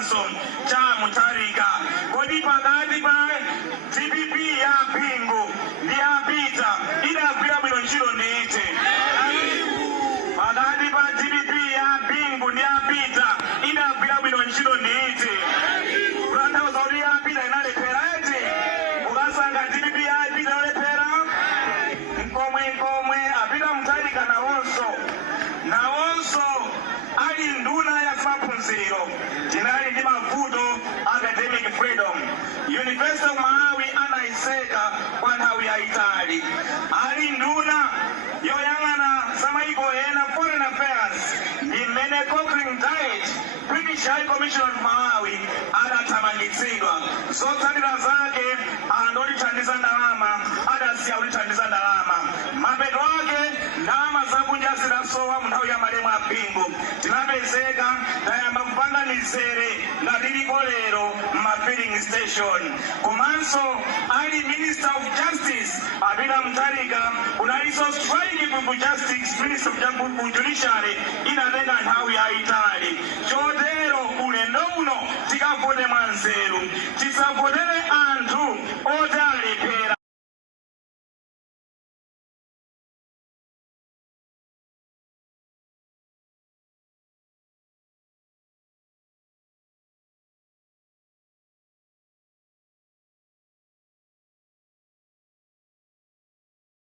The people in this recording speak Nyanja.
komanso cha Mutharika. Kodi pakati pa DPP ya Bingu ndi ya Peter idagwira bwino ntchito ndiyite. Pakati pa DPP ya Bingu ndi ya Peter idagwira bwino ntchito ndiyite. Kutanthauza kuti ya Peter inalephera eti. Ukasanga DPP ya Peter inalephera. Nkomwe apita Mutharika nawonso ali nduna ya maphunziro. Tinali ndi mavuto academic freedom. University of Malawi anaiseka kwa nthawi yayitali. Ali nduna yoyang'ana zamayiko ena foreign affairs ndi mmene Cochrane died. British High Commission of Malawi adathamangitsidwa. Zotsatira zake andolithandiza ndalama adasiya kulithandiza ndalama. Mapeto ake ndalama zakunja zidasowa mu nthawi ya malemu a Bingu. Tinapezeka tayamba kupanga mizere ngati ilipo lero m'mafilling station. Komanso ali Minister of Justice apita Mutharika kunalinso strike ku Justice Minister of Judiciary inatenga nthawi yayitali. Chotero ulendo uno tikavote mwanzeru tisavote